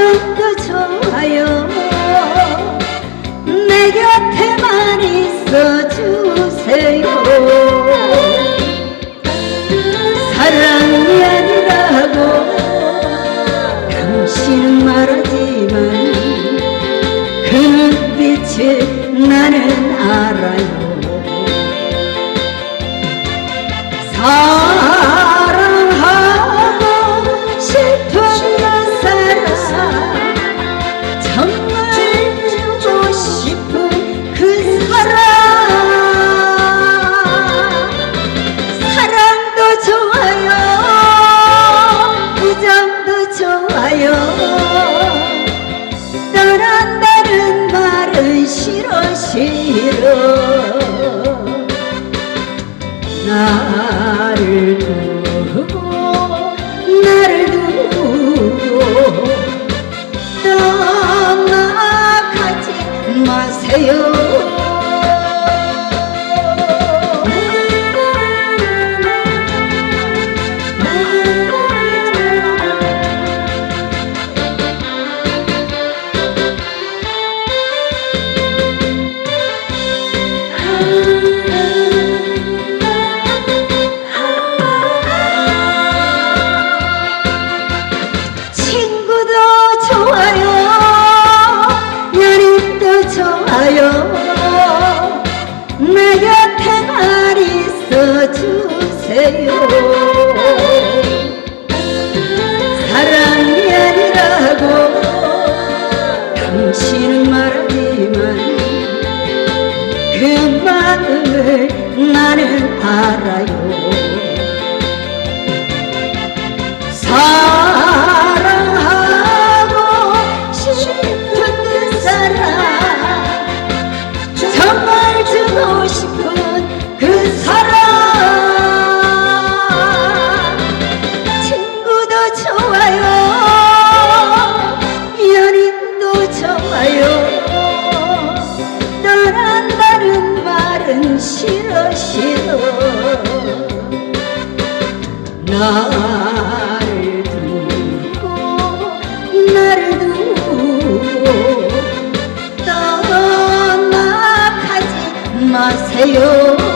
지금도 좋아요. 내 곁에만 있어주세요. 사랑이 아니라고 당신은 말하지만 그 눈빛이 나는 알아요. 떠난다는 말은 싫어 싫어 나를 두고 나를 두고 떠나가지 마세요 말하지만 그 마음을 나는 알아요 싫어 나를 두고 나를 두고 떠나가지 마세요